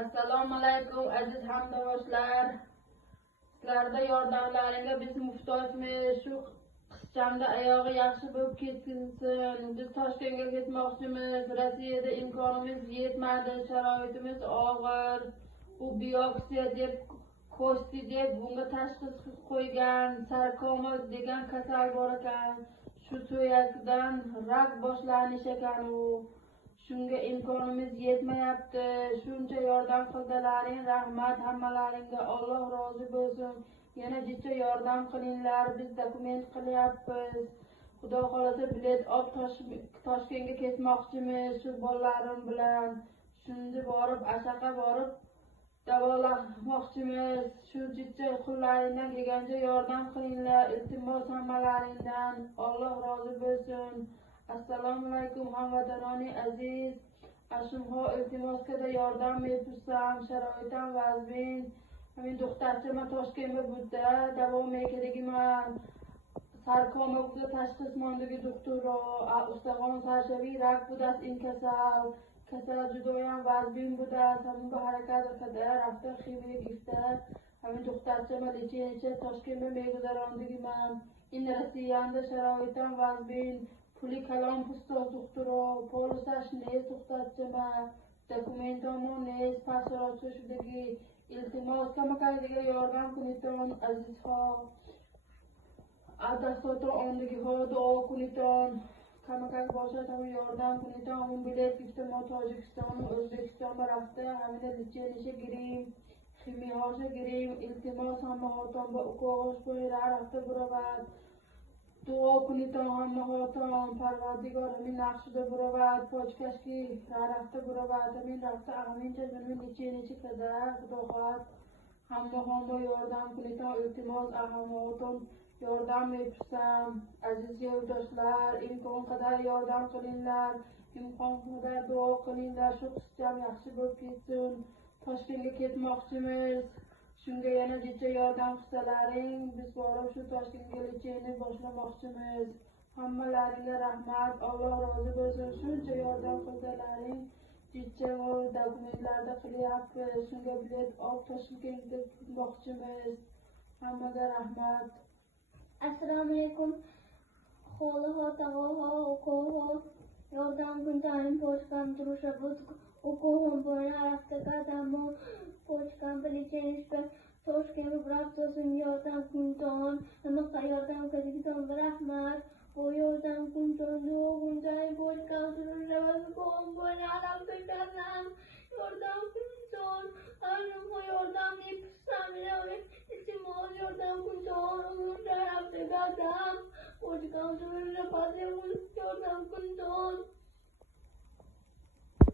Assalomu alaykum aziz hamtovoshlar. Sizlarda yordamlaringga biz muhtojmiz. Shu qizchamda oyog'i yaxshi bo'lib ketsin. Biz Toshkentga ketmoqchimiz. Rossiyada imkonimiz yetmadi, sharoitimiz og'ir. U biopsiya deb, kosti deb bunga tashxis qo'ygan. Sarkoma degan kasal bor ekan. Shu so'yakdan rak boshlanish ekan u. Shunga imkonimiz yetmayapti. Shuncha yordam qildilaring, rahmat hammalaringga. Alloh rozi bo'lsin. Yana jicha yordam qilinglar. Biz dokument qilyapmiz. Xudo xolasa bilet olib Toshkentga ketmoqchimiz shu bolalarim bilan. Shunda borib Ashaqa borib davolamoqchimiz. Shu jicha qo'llaringdan kelgancha yordam qilinglar. Iltimos hammalaringdan. Alloh rozi bo'lsin. Assalomu alaykum hamvatanoni aziz. Ashumho iltimoskada yordam mepursam, sharoitam vazmin. Amin doktorchama Toshkentga budda davom ekadigiman. Sarkoma buda tashxis mondagi doktor ustagon sarchaviy rak budas in kasal. Kasal judoyam vazmin budas. Amin bu harakat qada rafta ximiya gifta. Amin doktorchama lechenicha Toshkentga meguzarondigiman. In Rossiyanda sharoitam vazmin. Puli kalom pusto doktora, polisash ne to'xtatchima, dokumentomon ne pasportchi shudagi iltimos kamakaydiga yordam kuniton azizho. Adasoto ondagi ho duo kuniton kamakay boshqa tabi yordam kuniton un bilet iftimot Tojikiston, O'zbekiston barafta hamida lichenisha girim, ximiyosha girim, iltimos hamma xoton ba ukosh bo'ylar hafta buravat. Duo kuniton hamma xoton Parvardigor amin naqshida buravat pochkashki rafta buravat amin rafta amincha zulmi necha kada xudoxohat hamma yordam kuniton iltimos hamma xoton yordam mepursam aziz yurtdoshlar imkon qadar yordam qilinglar imkon qadar duo qilinglar shu qizcham yaxshi bo'lib ketsin. Toshkentga ketmoqchimiz. Shunga yana jicha yordam qilsalaring biz borib shu Toshkentga licheni boshlamoqchimiz. Hammalaringga rahmat, Alloh rozi bo'lsin. Shuncha yordam qilsalaring jicha va dokumentlarda qilyapmiz. Shunga bilet olib Toshkentga ketmoqchimiz. Hammaga rahmat. Assalomu alaykum. Xolaho tavoho ukoho yordam kuntarim pochkam turusha buzg ukohom bona hafta kadamo pochkam bilichenish Toshkentga bir hafta so'ng yordam kunton nima yordam qiladigan rahmat. Bu yordam kunton kuntarim pochkam turusha buzg ukohom bona hafta kadam yordam kunton anam yordam ipsam iltimos yordam kunton hafta kadam pochkam turusha buzg